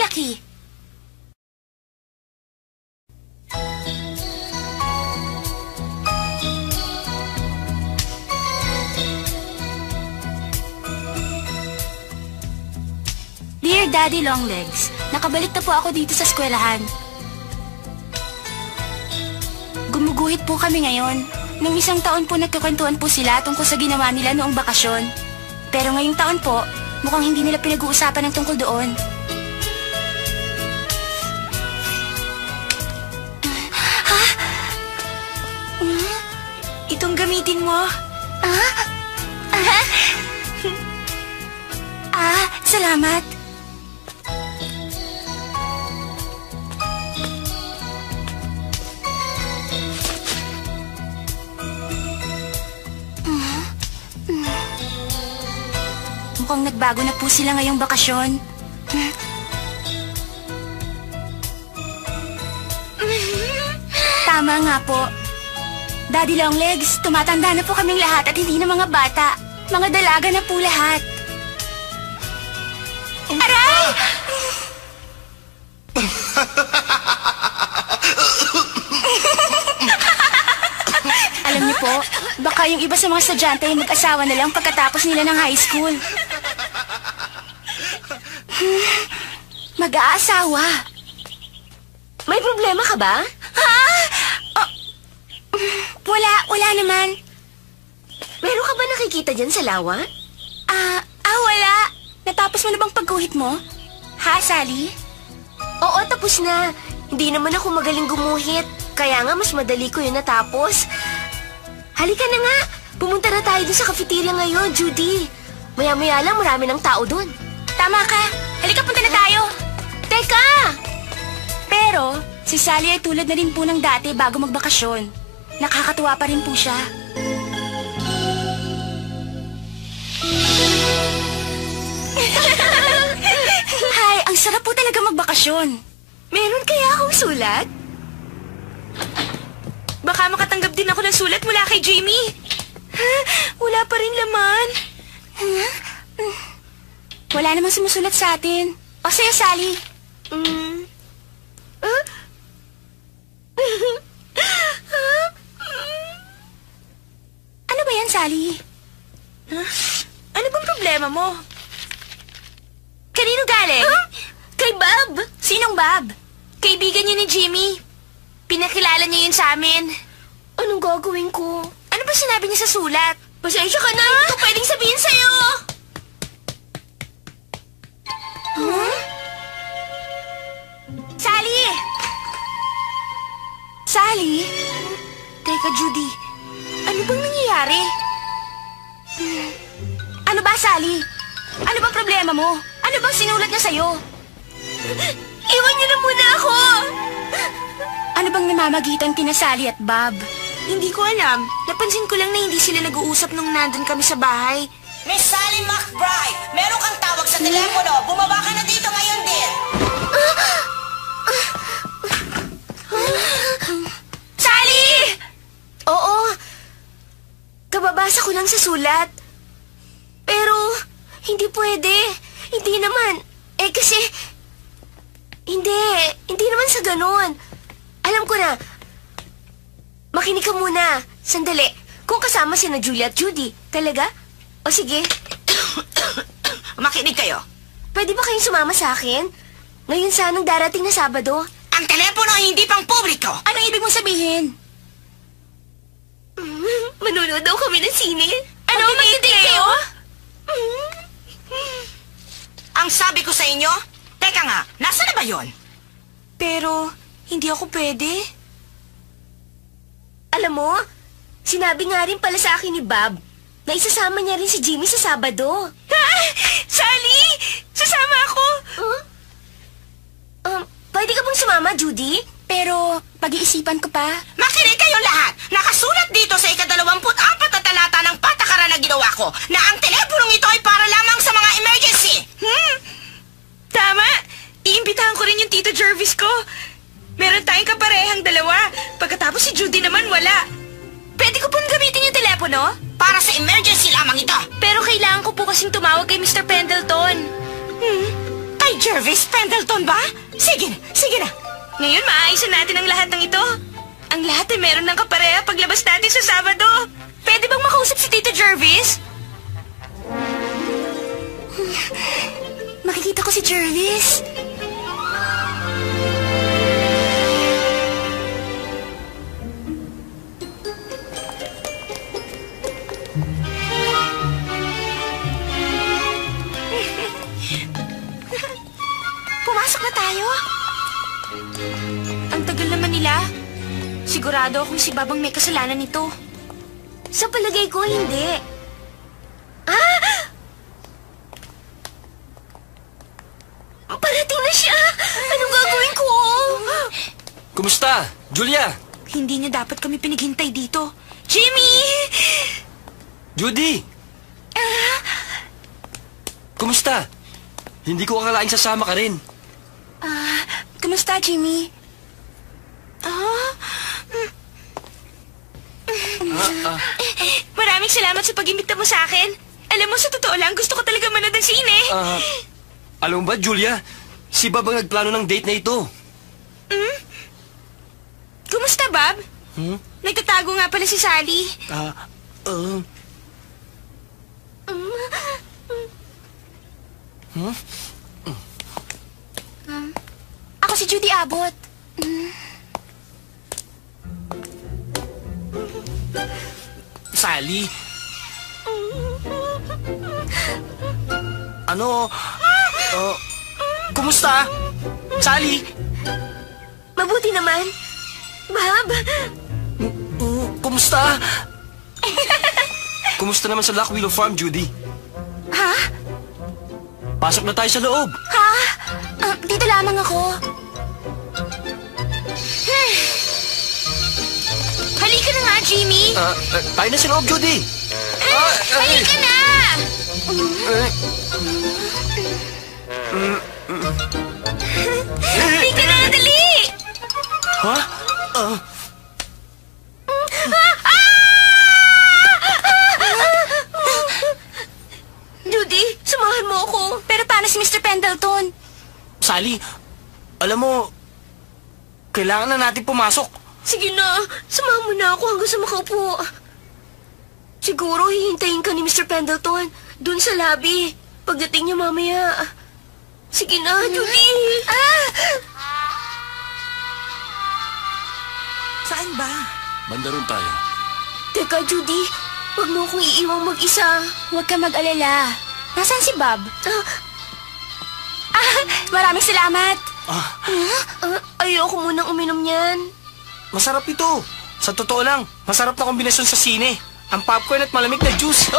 paglaki. Dear Daddy Longlegs, nakabalik na po ako dito sa eskwelahan. Gumuguhit po kami ngayon. Nung isang taon po nagkakwentuhan po sila tungkol sa ginawa nila noong bakasyon. Pero ngayong taon po, mukhang hindi nila pinag-uusapan ng tungkol doon. Ha? Itong gamitin mo. Salamat. Mukhang nagbago na po sila ngayong bakasyon. Tama nga po. Daddy Longlegs, tumatanda na po kaming lahat at hindi na mga bata. Mga dalaga na po lahat. Aray! Alam niyo po, baka yung iba sa mga estudyante ay mag-asawa na lang pagkatapos nila ng high school. Mag-aasawa. May problema ka ba? Ha? Wala naman. Meron ka ba nakikita dyan sa lawa? Wala. Natapos mo na bang pagguhit mo? Ha, Sally? Oo, tapos na. Hindi naman ako magaling gumuhit. Kaya nga, mas madali ko yun natapos. Halika na nga. Pumunta na tayo dun sa cafeteria ngayon, Judy. Maya-maya lang, marami ng tao dun. Tama ka. Halika, punta na tayo. Teka! Pero, si Sally ay tulad na rin po ng dati bago magbakasyon. Nakakatuwa pa rin po siya. Hi, ang sarap po talaga magbakasyon. Meron kaya akong sulat? Baka makatanggap din ako ng sulat mula kay Jamie. Wala pa rin laman. Wala namang sumusulat sa atin. O sa'yo, Sally. Ano ba yan, Sally? Ano bang problema mo? Kanino galing? Kay Bob! Sinong Bob? Kaibigan niya ni Jimmy. Pinakilala niya yun sa amin. Anong gagawin ko? Ano ba sinabi niya sa sulat? Pasensya ka na, hindi ko pwedeng sabihin sa'yo! Sally! Sally? Teka, Judy. Ano bang nangyayari? Ano ba, Sally? Ano bang problema mo? Ano bang sinulat niya sa'yo? Iwan niyo na muna ako! Ano bang namamagitan kina Sally at Bob? Hindi ko alam. Napansin ko lang na hindi sila nag-uusap nung nandun kami sa bahay. Miss Sally McBride, meron kang tawag sa telepono. Bumaba ka na dito ngayon din. Sally! Oo. Kababasa ko lang sa sulat. Pero, hindi pwede. Hindi naman. Kasi... Hindi naman sa ganon. Alam ko na. Makinig ka muna. Sandali. Kung kasama si na Julia at Judy. Talaga? O sige. Makinig kayo. Pwede ba kayong sumama sa akin? Ngayon sanang darating na Sabado. Ang telepono ay hindi pang publiko. Anong ibig mong sabihin? Manunood daw kami ng sine. Ano? Magdidig kayo? Ang sabi ko sa inyo, teka nga, nasa na ba yun? Pero, hindi ako pwede. Alam mo, sinabi nga rin pala sa akin ni Bob na isasama niya rin si Jimmy sa Sabado. Sally! Sasama ako! Pwede ka bang sumama, Judy? Pero, pag-iisipan ko pa. Makinig kayong lahat. Nakasulat dito sa ika-24 na talata ng patakaran na ginawa ko na ang teleponong ito ay para lamang sa mga emergency. Tama! Iimbitahan ko rin yung Tito Jervis ko. Meron tayong kaparehang dalawa. Pagkatapos si Judy naman wala. Pwede ko pong gamitin yung telepono? Para sa emergency lamang ito. Pero kailangan ko po kasing tumawag kay Mr. Pendleton. Kay Jervis Pendleton ba? Sige na. Ngayon, maayusin natin ang lahat ng ito. Ang lahat ay meron ng kapareha paglabas natin sa Sabado. Pwede bang makausap si Tito Jervis? Makikita ko si Jervis. Pumasok na tayo. Ang tagal naman nila. Sigurado akong si Babang may kasalanan nito. Sa palagay ko, hindi. Parating na siya! Anong gagawin ko? Kumusta? Julia? Hindi niya dapat kami pinaghintay dito. Jimmy! Judy? Kumusta? Hindi ko akalaing sasama ka rin. Kumusta, Jimmy? Maraming salamat sa pag-imbita mo sa akin. Alam mo, sa totoo lang, gusto ko talaga manood ng sine. Alam mo ba, Julia? Si Bob ang nagplano ng date na ito. Kumusta, Bob? Nagtatago nga pala si Sally. Ako si Judy Abbott. Sally? Ano? Kumusta? Sally? Mabuti naman. Bob? Kumusta? Kumusta naman sa Lock Willow Farm, Judy? Ha? Pasok na tayo sa loob. Ha? Dito lamang ako. Halika na nga, Jimmy. Tayo na sa loob, Judy. Halika na! Halika na, dali! Ha? Judy, samahan mo ako. Pero paano si Mr. Pendleton? Sally, alam mo, kailangan na natin pumasok. Sige na, samahan mo na ako hanggang sa makaupo. Siguro hihintayin ka ni Mr. Pendleton dun sa lobby. Pagdating niya mamaya. Sige na, Judy. Saan ba? Banda ron tayo. Teka, Judy. Huwag mo akong iiwang mag-isa. Huwag ka mag-alala. Nasaan si Bob? Ah, Maraming salamat. ayoko munang uminom niyan. Masarap ito. Sa totoo lang, masarap na kombinasyon sa sine. Ang popcorn at malamig na juice.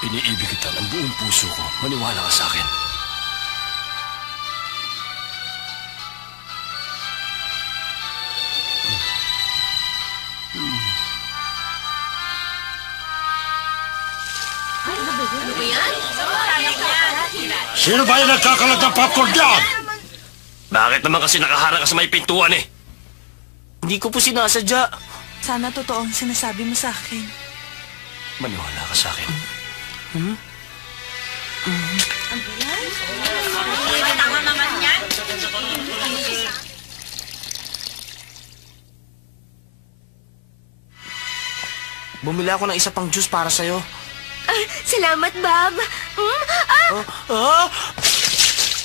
Iniibig kita ng buong puso ko. Maniwala ka sa akin. Sino ba yung nagkakalat ng popcorn dyan? Bakit naman kasi nakaharang ka sa may pintuan eh? Hindi ko po sinasadya. Sana totoo ang sinasabi mo sa akin. Maniwala ka sa akin. Bumili ako ng isa pang juice para sa'yo. Salamat, Bob.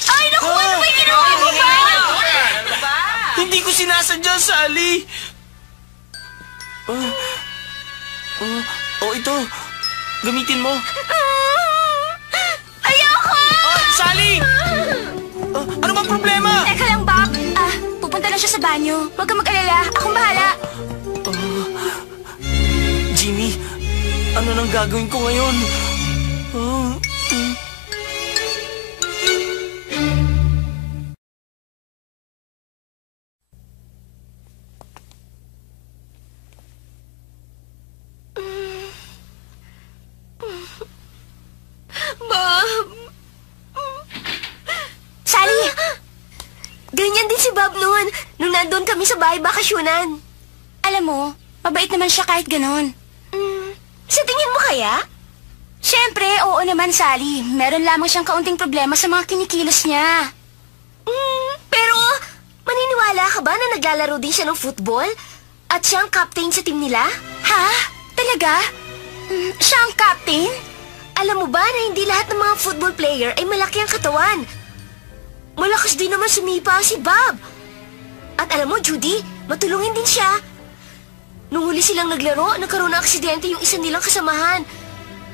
Ay, naku! Ano ba yung ginawa mo, Bob? Hindi ko sinasadya, Sally. Ito. Gamitin mo. Ayoko! Sally! Ano bang problema? Teka lang, Bob. Pupunta lang siya sa banyo. Huwag ka mag-alala. Akong bahala. Jimmy, ano nang gagawin ko ngayon? Bob! Sally! Ganyan din si Bob noon, nung nandun kami sa bahay bakasyonan. Alam mo, mabait naman siya kahit ganon. Sa tingin mo kaya? Siyempre, oo naman, Sally. Meron lamang siyang kaunting problema sa mga kinikilos niya. Pero, maniniwala ka ba na naglalaro din siya ng football? At siya ang captain sa team nila? Ha? Talaga? Siya ang captain? Alam mo ba na hindi lahat ng mga football player ay malaki ang katawan? Malakas din naman sumipa si Bob. At alam mo, Judy, matulungin din siya. Nung huli silang naglaro, nagkaroon ng aksidente yung isa nilang kasamahan.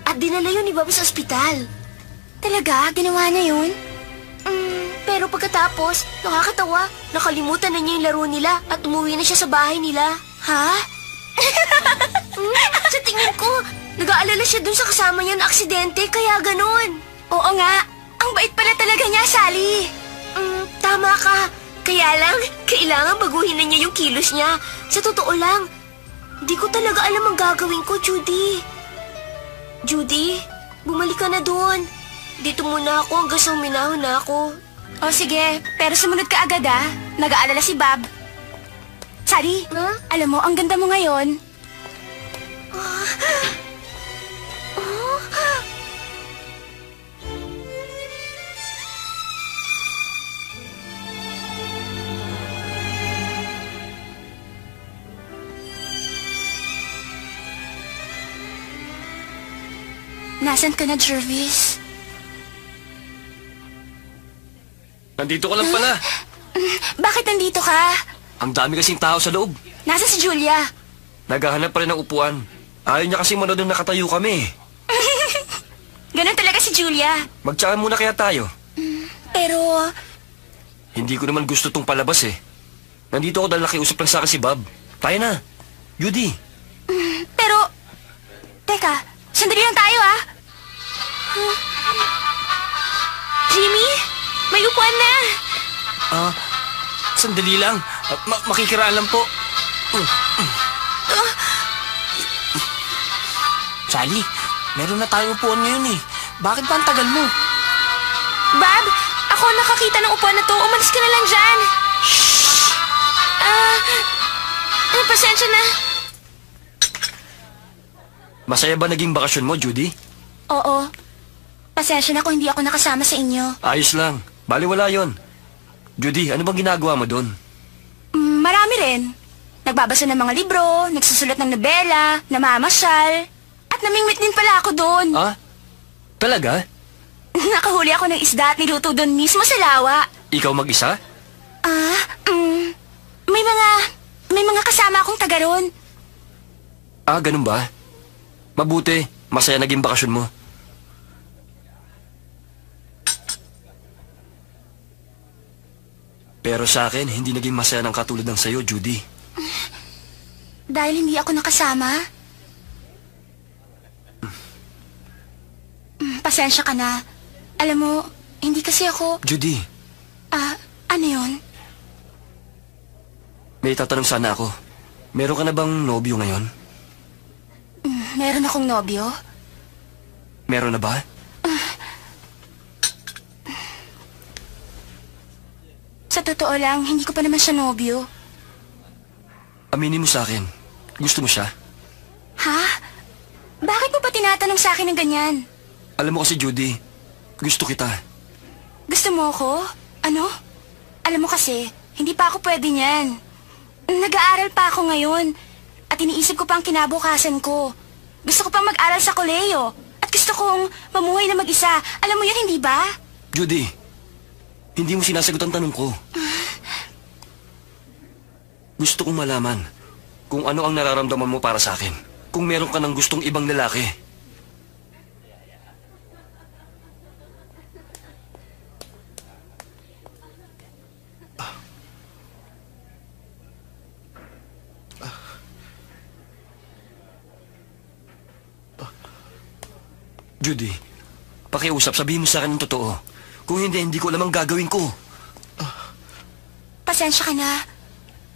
At dinala yun ni Bob sa ospital. Talaga? Ginawa niya yun? Pero pagkatapos, nakakatawa, nakalimutan na niya yung laro nila at umuwi na siya sa bahay nila. Ha? Sa tingin ko, nag-aalala siya dun sa kasama niya na aksidente, kaya ganun. Oo nga. Ang bait pala talaga niya, Sally. Tama ka. Kaya lang, kailangan baguhin na niya yung kilos niya. Sa totoo lang, di ko talaga alam ang gagawin ko, Judy. Judy, bumalik ka na doon. Dito muna ako hanggang sa uminahon na ako. O sige, pero sumunod ka agad ah. Nag-aalala si Bob. Sally, alam mo, ang ganda mo ngayon. Nasaan ka na, Jervis? Nandito ka lang pala. Bakit nandito ka? Ang dami kasing tao sa loob. Nasa si Julia. Naghahanap pa rin ng upuan. Ayaw niya kasi manood nung nakatayo kami. Ganun talaga si Julia. Magtsaka muna kaya tayo. Pero, Hindi ko naman gusto tong palabas eh. Nandito ako dahil nakiusap lang sa akin si Bob. Tayo na. Judy. pero... Teka, sandali lang tayo ah. Jimmy, may upuan na. Sandali lang. Makikiraan lang po. Sally, meron na tayong upuan ngayon eh. Bakit ba ang tagal mo? Bob, ako nakakita ng upuan na to. Umalis ka na lang dyan. Pasensya na. Masaya ba naging bakasyon mo, Judy? Oo. Pasensya na kung hindi ako nakasama sa inyo. Ayos lang. Baliwala yon. Judy, ano bang ginagawa mo doon? Marami rin. Nagbabasa ng mga libro, nagsusulat ng nobela, namamasyal, at namingwit din pala ako doon. Ah? Talaga? Nakahuli ako ng isda at niluto doon mismo sa lawa. Ikaw mag-isa? May mga kasama akong taga ron. Ah, ganun ba? Mabuti. Masaya naging bakasyon mo. Pero sa akin, hindi naging masaya ng katulad ng sayo, Judy. Dahil hindi ako nakasama? Pasensya ka na. Alam mo, hindi kasi ako... Judy, ano yun? may tatanong sana ako. Meron ka na bang nobyo ngayon? Meron akong nobyo? Meron na ba? Sa totoo lang, hindi ko pa naman siya nobyo. Aminin mo sa akin. Gusto mo siya? Ha? Bakit mo pa tinatanong sa akin ng ganyan? Alam mo kasi, Judy, gusto kita. Gusto mo ako? Ano? Alam mo kasi, hindi pa ako pwede niyan. Nag-aaral pa ako ngayon. At iniisip ko pa ang kinabukasan ko. Gusto ko pang mag-aral sa koleyo. At gusto kong mamuhay na mag-isa. Alam mo yan, hindi ba? Judy, hindi mo sinasagot ang tanong ko. Gusto kong malaman kung ano ang nararamdaman mo para sa akin. Kung meron ka ng gustong ibang lalaki. Judy, pakiusap, sabihin mo sa akin ng totoo. Kung hindi, hindi ko alam ang gagawin ko. Pasensya ka na.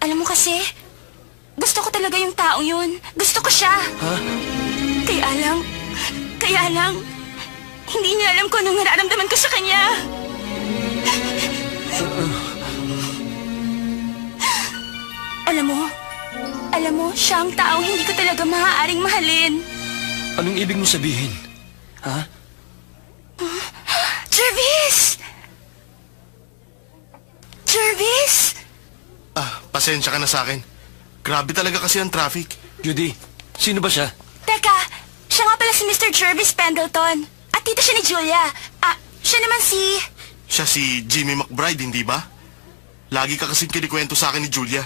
Alam mo kasi, gusto ko talaga yung tao yun. Gusto ko siya. Ha? Kaya lang, hindi niya alam kung anong nararamdaman ko sa kanya. Alam mo, siya ang taong hindi ko talaga maaaring mahalin. Anong ibig mo sabihin? Ha? Jervis! Jervis! Pasensya ka na sa akin. Grabe talaga kasi ang traffic. Judy, sino ba siya? Teka, siya nga pala si Mr. Jervis Pendleton. At tita siya ni Julia. Siya naman si... Siya si Jimmy McBride, hindi ba? Lagi ka kasing kinikwento sa akin ni Julia.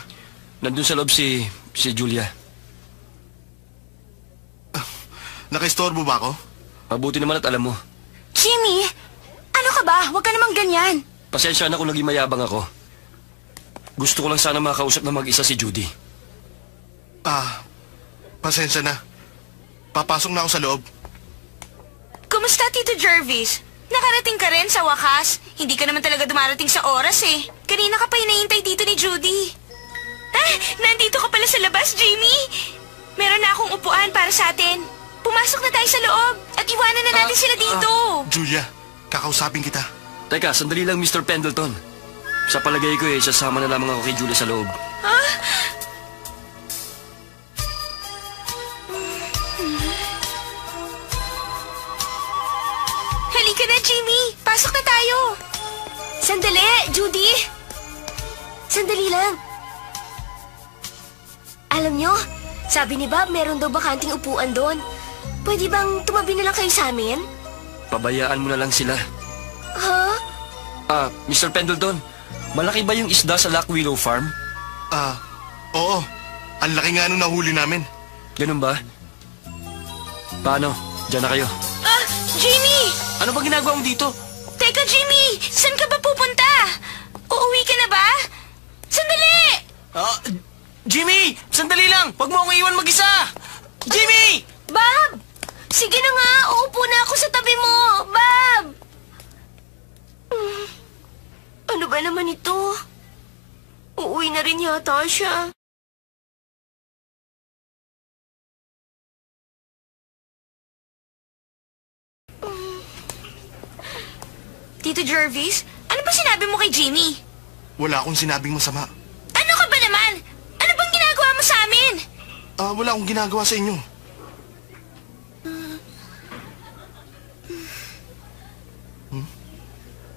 Nandun sa loob si Julia. Nakaistorbo ba ako? Mabuti naman at alam mo. Jimmy! Ano ka ba? Huwag ka namang ganyan. Pasensya na kung naging mayabang ako. Gusto ko lang sana makausap na mag-isa si Judy. Pasensya na. Papasok na ako sa loob. Kumusta, Tito Jervis? Nakarating ka rin sa wakas. Hindi ka naman talaga dumarating sa oras eh. Kanina ka pa hinahintay dito ni Judy. Nandito ka pala sa labas, Jamie. Meron na akong upuan para sa atin. Pumasok na tayo sa loob at iwanan na natin sila dito. Julia, kakausapin kita. Teka, sandali lang, Mr. Pendleton. Sa palagay ko sasama na lamang ako kay Julia sa loob. Halika na, Jimmy. Pasok na tayo. Sandali, Judy! Sandali lang. Alam nyo, sabi ni Bob meron daw bakanting upuan doon. Pwede bang tumabi na lang kayo sa amin? Pabayaan mo na lang sila. Ha? Mr. Pendleton, malaki ba yung isda sa Lock Willow Farm? Oo. Ang laki nga nung nahuli namin. Ganun ba? Paano? Diyan na kayo. Jimmy! Ano ba ginagawa mo dito? Teka, Jimmy! Saan ka ba pupunta? Uuwi ka na ba? Sandali! Jimmy! Sandali lang! Huwag mo akong iwan mag-isa! Jimmy! Bob! Sige na nga, uupo na ako sa tabi mo. Bob! Ano ba naman ito? Uuwi na rin yata siya. Tito Jervis, ano ba sinabi mo kay Jimmy? Wala akong sinabing masama. Ano ka ba naman? Ano bang ginagawa mo sa amin? Wala akong ginagawa sa inyo.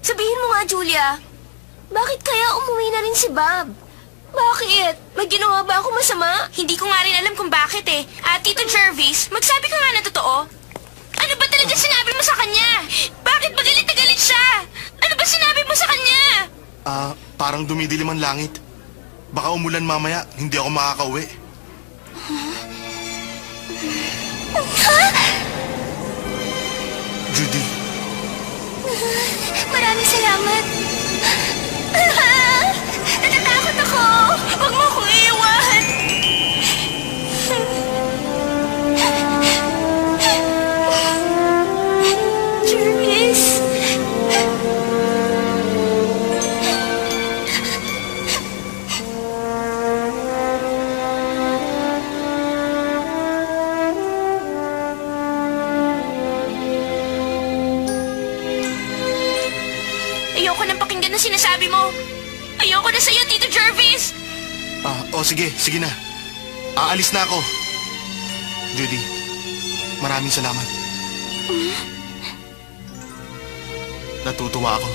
Sabihin mo nga, Julia. Bakit kaya umuwi na rin si Bob? Bakit? May ginawa ba ako masama? Hindi ko nga rin alam kung bakit eh. Tito Jervis, magsabi ka nga na totoo. Ano ba talaga sinabi mo sa kanya? Bakit ba galit na galit siya? Ano ba sinabi mo sa kanya? Parang dumidilim ang langit. Baka umulan mamaya, hindi ako makakauwi. Judy. Maraming salamat. Natatakot ako. Huwag mo akong iiwan. Jervis. Ayoko nang pakinggan na sinasabi mo. Ayoko na sa'yo, Tito Jervis. Sige na. Aalis na ako. Judy, maraming salamat. Natutuwa ako.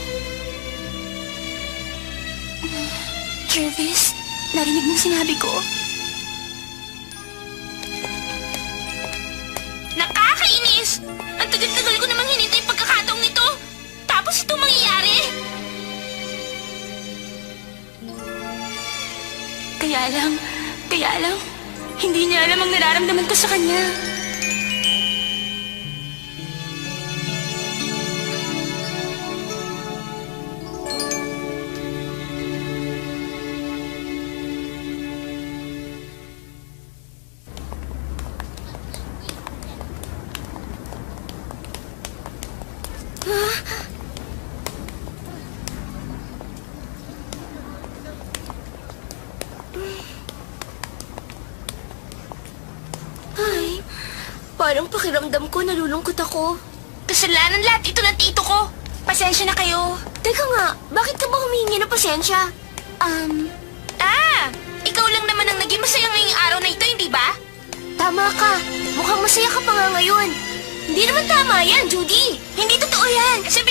Jervis, narinig mong sinabi ko. Nakakainis! Ang tagal-tagal ko namang hinintay pagkakataong ito. Tapos ito mangyayari. Kaya lang, hindi niya alam ang nararamdaman ko sa kanya. Parang pakiramdam ko, nalulungkot ako. Kasalanan lahat ito ng tito ko. Pasensya na kayo. Teka nga, bakit ka ba humingi ng pasensya? Ikaw lang naman ang naging masaya ngayong araw na ito, hindi ba? Tama ka. Mukhang masaya ka pa nga ngayon. Hindi naman tama yan, Judy. Hindi totoo yan. Sabihin